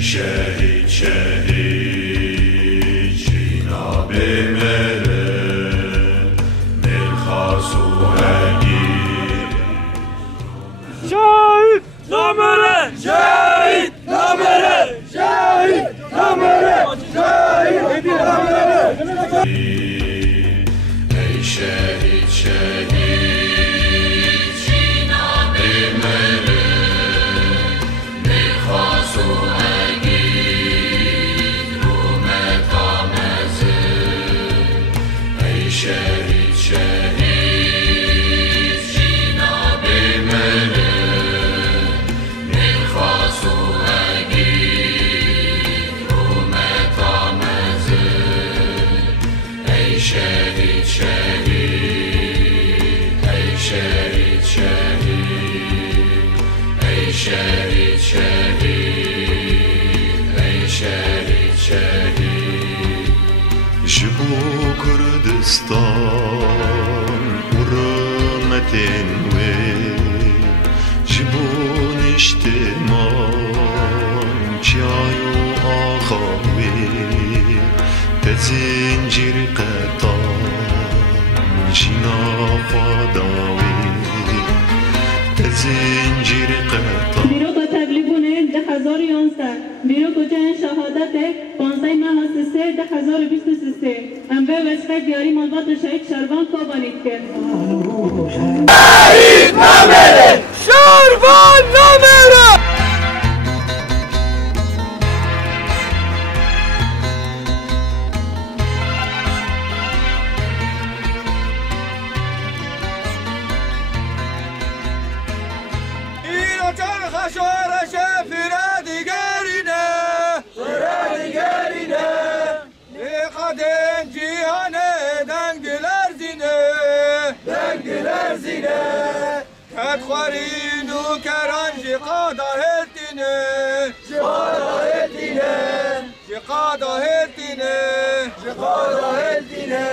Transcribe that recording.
شهید شهید چینا بمیره ملخاص و هگیر شهید نامره شهید نامره شهید نامره شهید نامره ای شهید شهید چینا بمیره ملخاص و شهید شهید چینا بمیره ملخاص و هگیر رومت آمزه ای شهید شهید ای شهید شهید ای شهید شهید ای شهید شهید جبو کردستان ورمتن وی جبون اجتمان چای و آخاوی تزنجیر قطان جنا خداوی تزنجیر قطان بیرو با تبلیغونه 1011 بیرو کجای شهادت 15 ماه 3 1023 ام به وسیله دیاری مواد شهید شروان کوبانید کرد شهید نامره شروان نامره اینا چون خشارش فیره دیگرینه فیره دیگرینه بیقدن جیهانه دنگلر زینه دنگلر زینه کت خوارین و کران جقادا هلتینه جقادا هلتینه جقادا هلتینه جقادا هلتینه